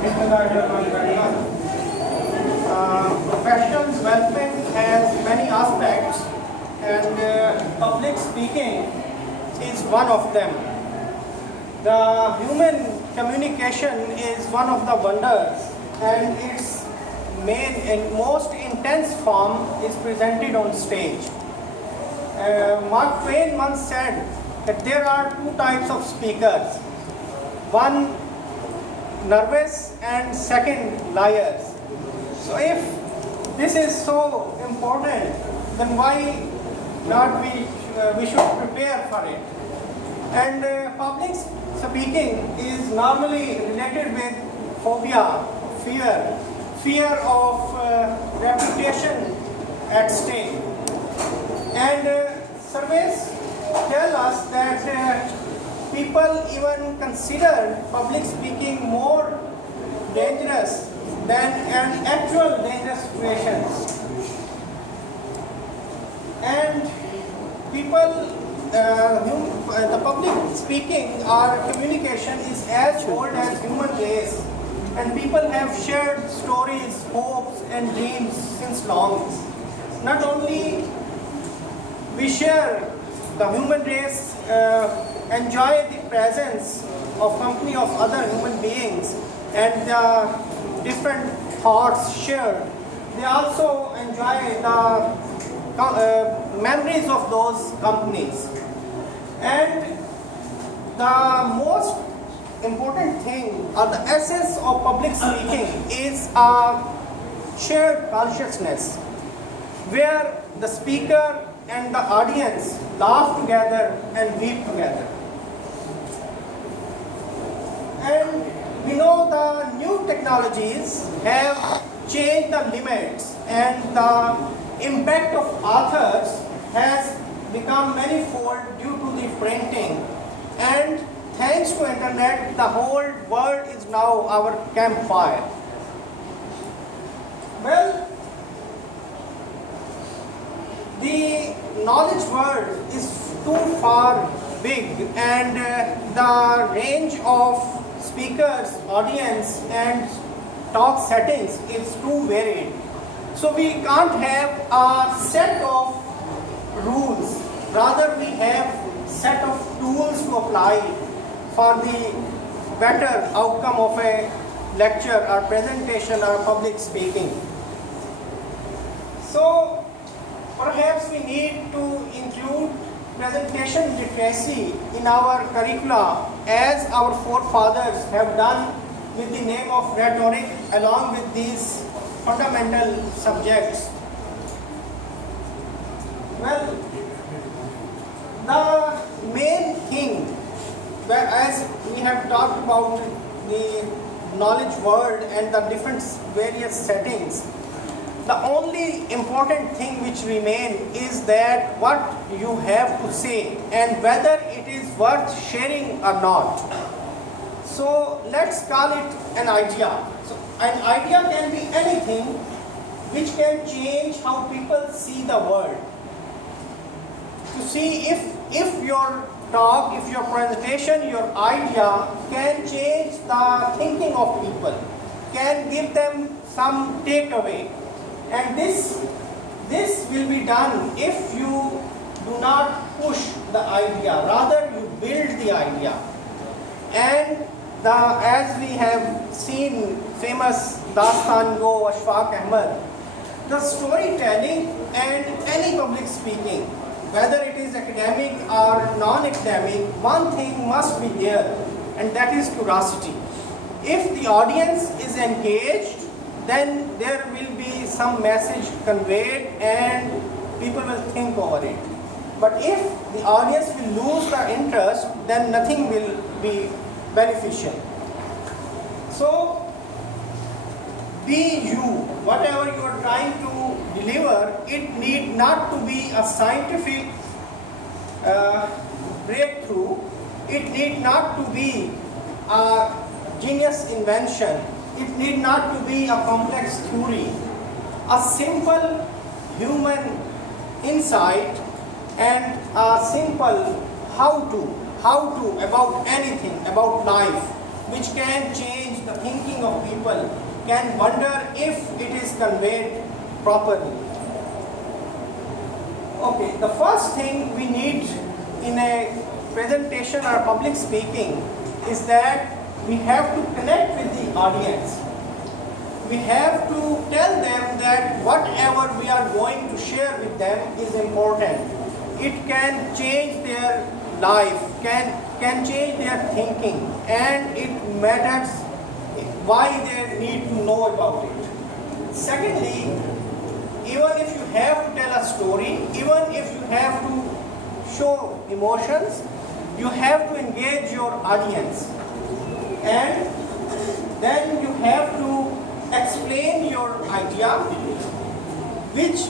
Professional development has many aspects, and public speaking is one of them. The human communication is one of the wonders, and its main and most intense form is presented on stage. Mark Twain once said that there are two types of speakers. One, nervous, and second, liars. So if this is so important, then why not we should prepare for it. And public speaking is normally related with phobia, fear of reputation at stake. And surveys tell us that people even consider public speaking more dangerous than an actual dangerous situations. And people, the public speaking or communication is as old as human race, and people have shared stories, hopes, and dreams since long. Not only we share, the human race enjoy the presence of company of other human beings and the different thoughts shared. They also enjoy the memories of those companies. And the most important thing, or the essence of public speaking, is a shared consciousness, where the speaker and the audience laugh together and weep together. And we know the new technologies have changed the limits, and the impact of authors has become manifold due to the printing. And thanks to internet, the whole world is now our campfire. Well, the knowledge world is too far big, and the range of speakers, audience, and talk settings is too varied. So we can't have a set of rules, rather we have set of tools to apply for the better outcome of a lecture or presentation or public speaking. So perhaps we need to include presentation literacy in our curricula, as our forefathers have done with the name of rhetoric, along with these fundamental subjects. Well, the main thing, as we have talked about the knowledge world and the different various settings, the only important thing which remains is that what you have to say and whether it is worth sharing or not. So let's call it an idea. So an idea can be anything which can change how people see the world. To see if your talk, if your presentation, your idea can change the thinking of people, can give them some takeaway. And this will be done if you do not push the idea, rather you build the idea. And as we have seen famous Dastan Go Ashfaq Ahmed, the storytelling and any public speaking, whether it is academic or non-academic, one thing must be there, and that is curiosity. If the audience is engaged, then there will be some message conveyed and people will think over it. But if the audience will lose the interest, then nothing will be beneficial. So, be you. Whatever you are trying to deliver, it need not to be a scientific breakthrough. It need not to be a genius invention. It need not to be a complex theory. A simple human insight and a simple how to about anything, about life, which can change the thinking masking of people can wonder if it is conveyed properly. Okay, the first thing we need in a presentation or public speaking is that we have to connect with the audience. We have to tell them that whatever we are going to share with them is important. It can change their life, can change their thinking, and it matters why they need to know about it. Secondly, even if you have to tell a story, even if you have to show emotions, you have to engage your audience. And then you have to explain your idea, which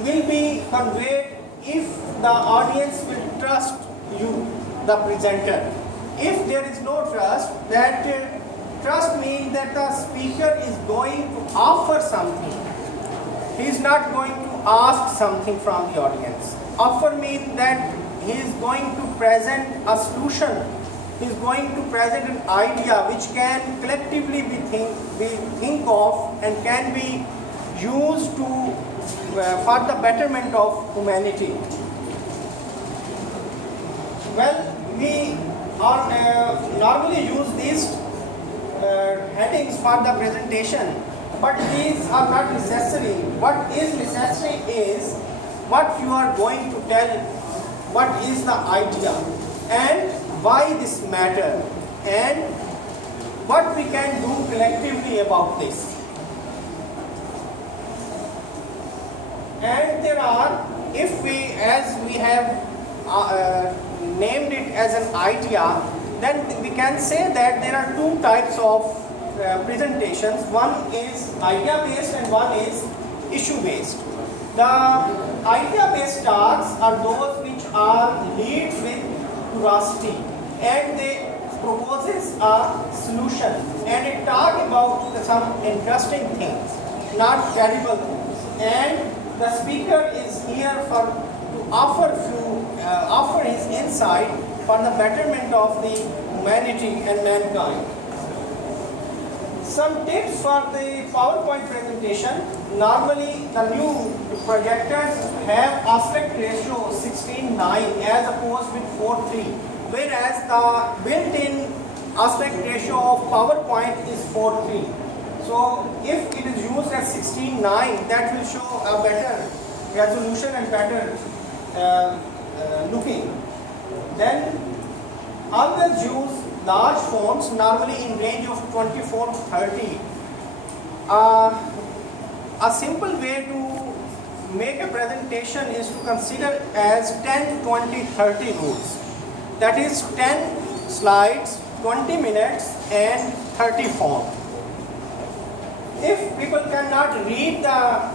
will be conveyed if the audience will trust you, the presenter. If there is no trust, that trust means that the speaker is going to offer something. He is not going to ask something from the audience. Offer means that he is going to present a solution. He is going to present an idea which can collectively be think of and can be used to for the betterment of humanity. Well, we normally use these headings for the presentation, but these are not necessary. What is necessary is what you are going to tell, what is the idea, and why this matter, and what we can do collectively about this. And there are, if we, as we have named it as an idea, then we can say that there are two types of presentations. One is idea-based and one is issue-based. The idea-based talks are those which are lead with curiosity, and they proposes a solution, and it talk about some interesting things, not terrible things. And the speaker is here to offer his insight for the betterment of the humanity and mankind. Some tips for the PowerPoint presentation. Normally, the new projectors have aspect ratio 16:9 as opposed with 4:3, whereas the built-in aspect ratio of PowerPoint is 4:3. So, if it is used as 16:9, that will show a better resolution and better looking. Then, always use large fonts, normally in range of 24 to 30. A simple way to make a presentation is to consider as 10, 20, 30 rules. That is 10 slides, 20 minutes and 30 font. If people cannot read the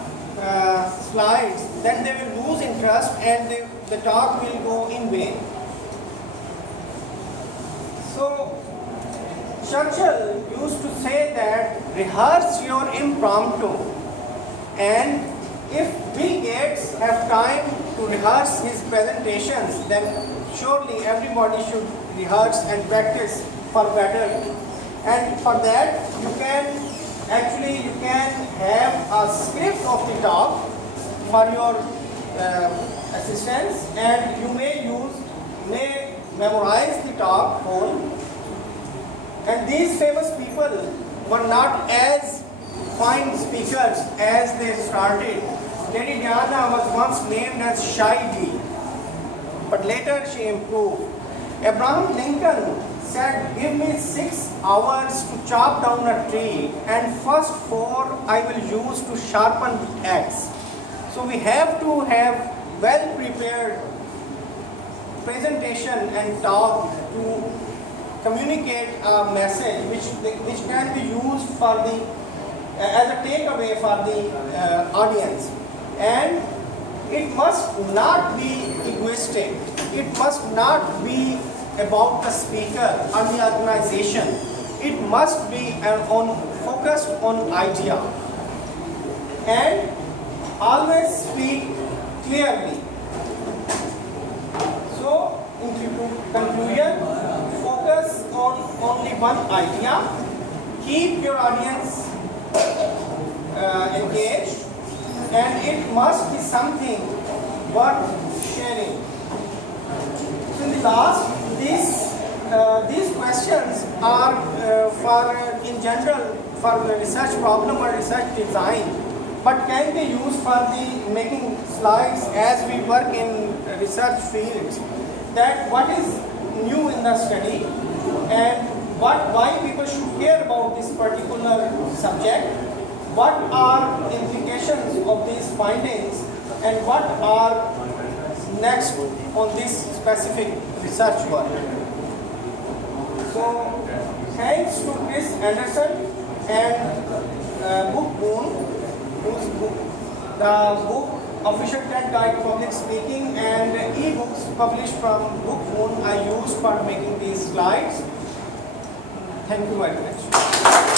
slides, then they will lose interest and the talk will go in vain. So, Churchill used to say that rehearse your impromptu, and if Bill Gates have time to rehearse his presentations, then surely everybody should rehearse and practice for better. And for that, you can have a script of the talk for your assistance, and you may memorize the talk whole. And these famous people were not as fine speakers as they started. Lady Diana was once named as Shy D, but later she improved. Abraham Lincoln said, "Give me 6 hours to chop down a tree, and first 4 I will use to sharpen the axe." So we have to have well prepared presentation and talk to communicate a message which can be used for the as a takeaway for the audience. And it must not be egoistic. It must not be about the speaker or the organization. It must be focused on idea. And always speak clearly. So, in conclusion, focus on only one idea. Keep your audience engaged, and it must be something worth sharing. So in the last, these questions are in general for the research problem or research design, but can be used for the making slides as we work in research fields. That what is new in the study and why people should care about this particular subject, what are implications of these findings, and what are next on this specific research work. So thanks to Chris Anderson and Book Boon, whose book, the book Official TED Guide to Public Speaking and e-books published from Book Boon I used for making these slides. Thank you very much.